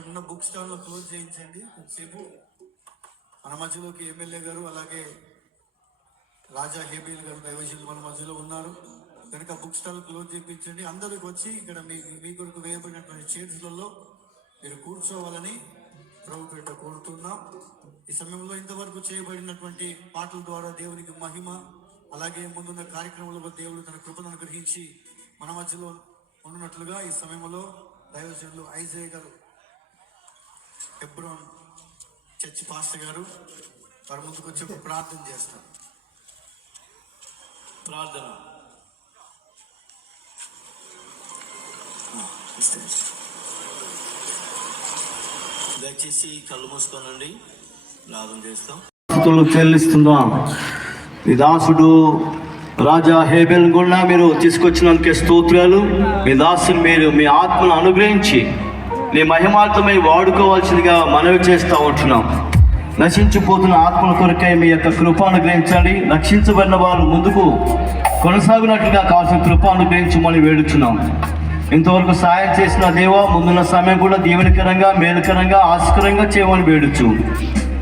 అక్కడ ఉన్న book stall లో క్లోజ్ చేయించండి కొద్దిసేపు. మన మధ్యలోకి ఎమ్మెల్యే గారు అలాగే రాజా హేబీల్ గారు దైవజనులు మన మధ్యలో ఉన్నారు కనుక బుక్ స్టాల్ క్లోజ్ చేయించండి. అందరికి వచ్చి ఇక్కడ మీ కొరకు వేయబడినటువంటి చైర్స్లలో మీరు కూర్చోవాలని ప్రభుపేట కోరుతున్నాం. ఈ సమయంలో ఇంతవరకు చేయబడినటువంటి పాటల ద్వారా దేవునికి మహిమ, అలాగే ముందున్న కార్యక్రమంలో దేవుడు తన కృపను అనుగ్రహించి మన మధ్యలో ఉన్నట్లుగా ఈ సమయంలో దైవజనులు ఐజయ్ గారు, హెబ్రోన్ చర్చ్ పాస్టర్ గారు వారి ముందుకు వచ్చి ఒక ప్రార్థన చేస్తారు. ప్రార్థన. దయచేసి కళ్ళు మూసుకోనండి, ప్రార్థన చేస్తాం. చెల్లిస్తున్నాం. ఈ దాసుడు రాజా హేబెల్ కూడా మీరు తీసుకొచ్చినందుకే స్తోత్రాలు. మీ దాసుని మీరు మీ ఆత్మను అనుగ్రహించి నీ మహిమార్థమై వాడుకోవాల్సిందిగా మనవి చేస్తూ ఉంటున్నాం. నశించిపోతున్న ఆత్మల కొరకై మీ యొక్క కృప అనుగ్రహించండి. రక్షించబడిన వారు ముందుకు కొనసాగినట్లుగా కావాల్సిన కృప అనుగ్రహించమని వేడుచున్నాం. ఇంతవరకు సాయం చేసిన దేవ, ముందున్న సమయం కూడా దీవెనకరంగా, మేలుకరంగా, ఆశకరంగా చేయమని వేడుచు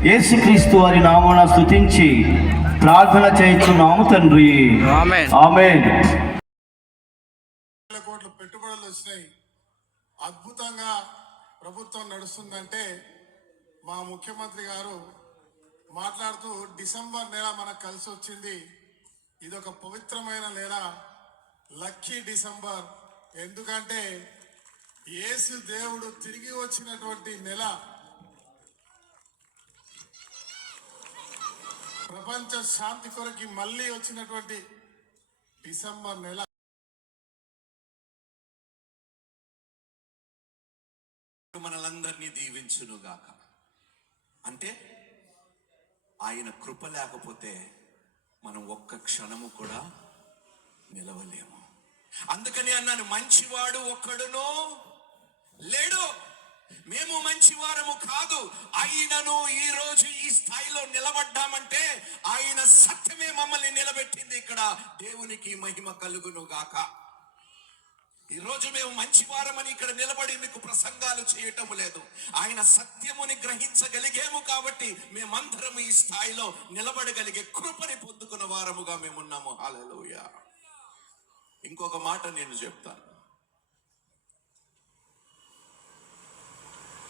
యేసుక్రీస్తు వారి నామమున స్తుతించి ప్రార్థన చేయుచున్నాము తండ్రి, ఆమేన్. కోట్ల పెట్టుబడులు వచ్చినాయి. అద్భుతంగా ప్రభుత్వం నడుస్తుందంటే మా ముఖ్యమంత్రి గారు మాట్లాడుతూ డిసెంబర్ నెల మనకు కలిసి వచ్చింది, ఇదొక పవిత్రమైన నెల, లక్కీ డిసెంబర్. ఎందుకంటే యేసు దేవుడు తిరిగి వచ్చినటువంటి నెల, ప్రపంచ శాంతి కొరకి మళ్ళీ వచ్చినటువంటి డిసెంబర్ నెల. మనలందరినీ దీవించునుగాక. అంటే ఆయన కృప లేకపోతే మనం ఒక్క క్షణము కూడా నిలవలేము. అందుకని అన్నాను, మంచివాడు ఒక్కడునో లేడు. మేము మంచివారము కాదు, ఆయనను ఈ రోజు ఈ స్థాయిలో నిలబడ్డామంటే ఆయన సత్యమే మమ్మల్ని నిలబెట్టింది. ఇక్కడ దేవునికి మహిమ కలుగును గాక. ఈ రోజు మేము మంచివారమని ఇక్కడ నిలబడి మీకు ప్రసంగాలు చేయటం లేదు, ఆయన సత్యముని గ్రహించగలిగేము కాబట్టి మేమందరం ఈ స్థాయిలో నిలబడగలిగే కృపని పొందుకున్న వారముగా మేమున్నాము. హల్లెలూయా. ఇంకొక మాట నేను చెప్తాను.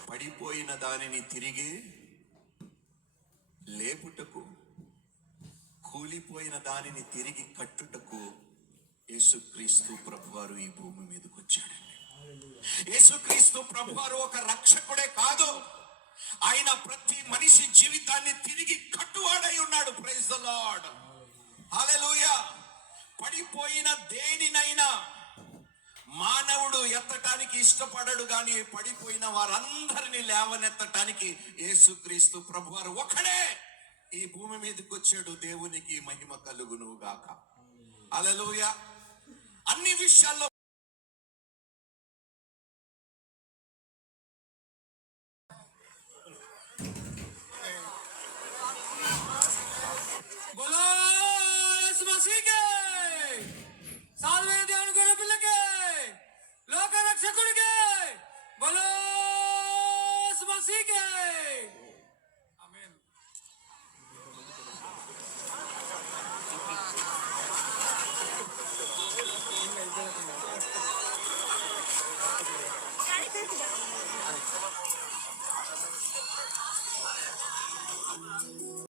పడిపోయిన దానిని తిరిగి లేపుటకు, కూలిపోయిన దానిని తిరిగి కట్టుటకు యేసుక్రీస్తు ప్రభువారు ఈ భూమి మీదకి వచ్చాడండి. యేసుక్రీస్తు ప్రభువారు ఒక రక్షకుడే కాదు, ఆయన ప్రతి మనిషి జీవితాన్ని తిరిగి కట్టువాడై ఉన్నాడు. ప్రైజ్ ద లార్డ్, హల్లెలూయా. పడిపోయిన దేనినైనా మానవుడు ఎత్తటానికి ఇష్టపడడు, కానీ పడిపోయిన వారందరినీ లేవనెత్తటానికి యేసుక్రీస్తు ప్రభువారు ఒకడే ఈ భూమి మీదకి వచ్చాడు. దేవునికి మహిమ కలుగును గాక. హల్లెలూయా. అన్ని విషయాల్లో లోకరక్షకుడికి బలో మసీకే. ఆమేన్.